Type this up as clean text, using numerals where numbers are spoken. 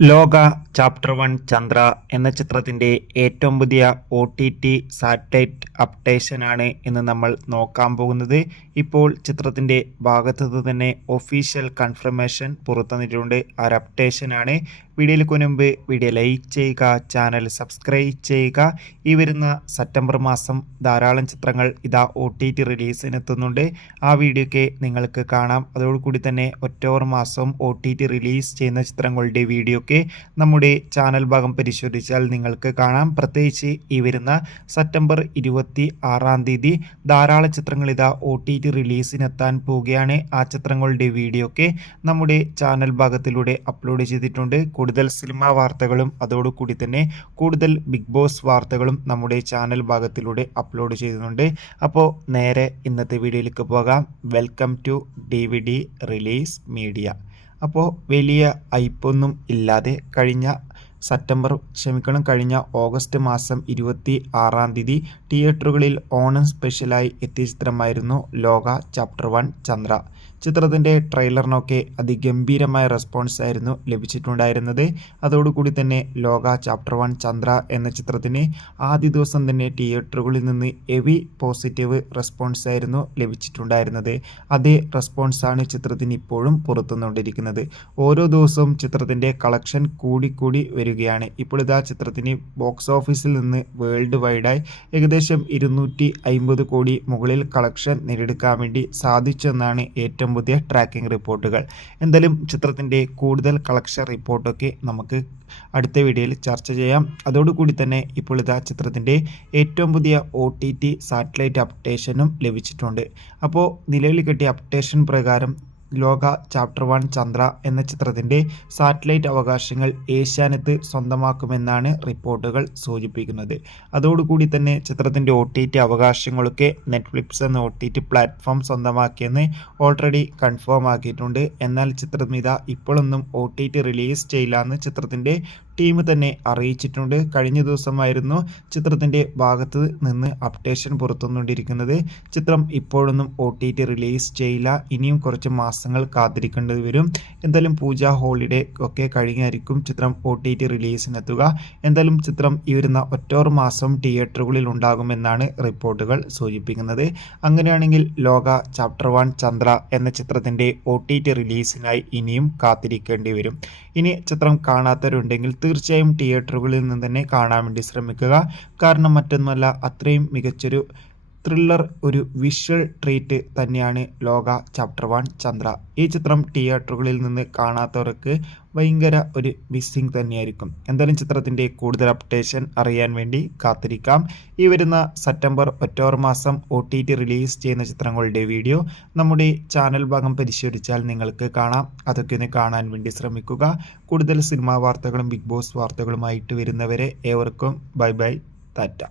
ലോക ചാപ്റ്റർ 1 ചന്ദ്ര എന്ന ചിത്രത്തിൻ്റെ ഏറ്റവും പുതിയ OTT സാറ്റലൈറ്റ് അപ്ഡേഷനാണ് ഇന്ന് നമ്മൾ നോക്കാൻ പോകുന്നത്. ഇപ്പോൾ ചിത്രത്തിൻ്റെ ഭാഗത്തുനിന്ന് തന്നെ ഒഫീഷ്യൽ കൺഫർമേഷൻ പുറത്തുവന്നിട്ടുണ്ട്. ആ ഒരു അപ്ഡേഷനാണ്. വീഡിയോയിലേക്ക് മുൻപ് വീഡിയോ ലൈക്ക് ചെയ്യുക, ചാനൽ സബ്സ്ക്രൈബ് ചെയ്യുക. ഈ വരുന്ന സെപ്റ്റംബർ മാസം ധാരാളം ചിത്രങ്ങൾ ഇതാ OTT റിലീസിനെത്തുന്നുണ്ട്. ആ വീഡിയോയ്ക്ക് നിങ്ങൾക്ക് കാണാം. അതോടുകൂടി തന്നെ ഒക്ടോബർ മാസം OTT റിലീസ് ചെയ്യുന്ന ചിത്രങ്ങളുടെ വീഡിയോയ്ക്ക് നമ്മുടെ ചാനൽ ഭാഗം പരിശോധിച്ചാൽ നിങ്ങൾക്ക് കാണാം. പ്രത്യേകിച്ച് ഈ വരുന്ന സെപ്റ്റംബർ 26-ാം തീയതി ധാരാളം ചിത്രങ്ങൾ ഇതാ OTT റിലീസിനെത്താൻ പോവുകയാണ്. ആ ചിത്രങ്ങളുടെ വീഡിയോയ്ക്ക് നമ്മുടെ ചാനൽ ഭാഗത്തിലൂടെ അപ്ലോഡ് ചെയ്തിട്ടുണ്ട്. കൂടുതൽ സിനിമാ വാർത്തകളും അതോടുകൂടി തന്നെ കൂടുതൽ ബിഗ് ബോസ് വാർത്തകളും നമ്മുടെ ചാനൽ ഭാഗത്തിലൂടെ അപ്ലോഡ് ചെയ്യുന്നുണ്ട്. അപ്പോൾ നേരെ ഇന്നത്തെ വീഡിയോയിലേക്ക് പോകാം. Welcome to DVD release media. അപ്പോൾ വലിയ ഹൈപ്പൊന്നും ഇല്ലാതെ കഴിഞ്ഞ ഓഗസ്റ്റ് മാസം 26-ാം തീയതി തിയേറ്ററുകളിൽ ഓണം സ്പെഷ്യലായി എത്തിയ ചിത്രമായിരുന്നു ലോക ചാപ്റ്റർ 1 ചന്ദ്ര. ചിത്രത്തിൻ്റെ ട്രെയിലറിനൊക്കെ അതിഗംഭീരമായ റെസ്പോൺസ് ആയിരുന്നു ലഭിച്ചിട്ടുണ്ടായിരുന്നത്. അതോടുകൂടി തന്നെ ലോക ചാപ്റ്റർ 1 ചന്ദ്ര എന്ന ചിത്രത്തിന് ആദ്യ ദിവസം തന്നെ തിയേറ്ററുകളിൽ നിന്ന് ഹെവി പോസിറ്റീവ് റെസ്പോൺസ് ആയിരുന്നു ലഭിച്ചിട്ടുണ്ടായിരുന്നത്. അതേ റെസ്പോൺസാണ് ചിത്രത്തിന് ഇപ്പോഴും പുറത്തുകൊണ്ടിരിക്കുന്നത്. ഓരോ ദിവസവും ചിത്രത്തിൻ്റെ കളക്ഷൻ കൂടിക്കൂടി വരികയാണ്. ഇപ്പോൾ ഇതാ ചിത്രത്തിന് ബോക്സ് ഓഫീസിൽ നിന്ന് വേൾഡ് വൈഡായി ഏകദേശം 250 കോടി മുകളിൽ കളക്ഷൻ നേടിയെടുക്കാൻ വേണ്ടി സാധിച്ചെന്നാണ് ഏറ്റവും പുതിയ ട്രാക്കിംഗ് റിപ്പോർട്ടുകൾ. എന്തായാലും ചിത്രത്തിൻ്റെ കൂടുതൽ കളക്ഷൻ റിപ്പോർട്ടൊക്കെ നമുക്ക് അടുത്ത വീഡിയോയിൽ ചർച്ച ചെയ്യാം. അതോടുകൂടി തന്നെ ഇപ്പോൾ ഇതാ ചിത്രത്തിൻ്റെ ഏറ്റവും പുതിയ OTT സാറ്റലൈറ്റ് അപ്ഡേഷനും ലഭിച്ചിട്ടുണ്ട്. അപ്പോൾ നിലവിൽ കിട്ടിയ അപ്ഡേഷൻ പ്രകാരം ലോക ചാപ്റ്റർ 1 ചന്ദ്ര എന്ന ചിത്രത്തിൻ്റെ സാറ്റലൈറ്റ് അവകാശങ്ങൾ ഏഷ്യാനെറ്റ് സ്വന്തമാക്കുമെന്നാണ് റിപ്പോർട്ടുകൾ സൂചിപ്പിക്കുന്നത്. അതോടുകൂടി തന്നെ ചിത്രത്തിൻ്റെ OTT അവകാശങ്ങളൊക്കെ നെറ്റ്ഫ്ലിക്സ് എന്ന OTT പ്ലാറ്റ്ഫോം സ്വന്തമാക്കിയെന്ന് ഓൾറെഡി കൺഫേം ആക്കിയിട്ടുണ്ട്. എന്നാൽ ചിത്രം ഇതാ ഇപ്പോഴൊന്നും OTT റിലീസ് ചെയ്യില്ല എന്ന് ചിത്രത്തിൻ്റെ ടീം തന്നെ അറിയിച്ചിട്ടുണ്ട്. കഴിഞ്ഞ ദിവസമായിരുന്നു ചിത്രത്തിൻ്റെ ഭാഗത്ത് നിന്ന് അപ്ഡേഷൻ പുറത്തുകൊണ്ടിരിക്കുന്നത്. ചിത്രം ഇപ്പോഴൊന്നും OTT റിലീസ് ചെയ്യില്ല, ഇനിയും കുറച്ച് മാസങ്ങൾ കാത്തിരിക്കേണ്ടി വരും. എന്തായാലും പൂജ ഹോളിഡേ ഒക്കെ കഴിഞ്ഞായിരിക്കും ചിത്രം OTT റിലീസിനെത്തുക. എന്തായാലും ചിത്രം ഈ വരുന്ന ഒക്ടോബർ മാസം തിയേറ്ററുകളിൽ ഉണ്ടാകുമെന്നാണ് റിപ്പോർട്ടുകൾ സൂചിപ്പിക്കുന്നത്. അങ്ങനെയാണെങ്കിൽ ലോക ചാപ്റ്റർ 1 ചന്ദ്ര എന്ന ചിത്രത്തിൻ്റെ OTT റിലീസിനായി ഇനിയും കാത്തിരിക്കേണ്ടി വരും. ഇനി ചിത്രം കാണാത്തവരുണ്ടെങ്കിൽ തീർച്ചയായും തിയേറ്ററുകളിൽ നിന്ന് തന്നെ കാണാൻ വേണ്ടി ശ്രമിക്കുക. കാരണം മറ്റൊന്നുമല്ല, അത്രയും മികച്ചൊരു ത്രില്ലർ, ഒരു വിഷ്വൽ ട്രീറ്റ് തന്നെയാണ് ലോക ചാപ്റ്റർ 1 ചന്ദ്ര. ഈ ചിത്രം തിയേറ്ററുകളിൽ നിന്ന് കാണാത്തവർക്ക് ഭയങ്കര ഒരു മിസ്സിങ് തന്നെയായിരിക്കും. എന്തായാലും ചിത്രത്തിൻ്റെ കൂടുതൽ അപ്ഡേഷൻ അറിയാൻ വേണ്ടി കാത്തിരിക്കാം. ഈ വരുന്ന സെപ്റ്റംബർ ഒക്ടോബർ മാസം OTT റിലീസ് ചെയ്യുന്ന ചിത്രങ്ങളുടെ വീഡിയോ നമ്മുടെ ചാനൽ ഭാഗം പരിശോധിച്ചാൽ നിങ്ങൾക്ക് കാണാം. അതൊക്കെ ഒന്ന് കാണാൻ വേണ്ടി ശ്രമിക്കുക. കൂടുതൽ സിനിമാ വാർത്തകളും ബിഗ് ബോസ് വാർത്തകളുമായിട്ട് വരുന്നവരെ ഏവർക്കും ബൈ ബൈ, ടാറ്റ.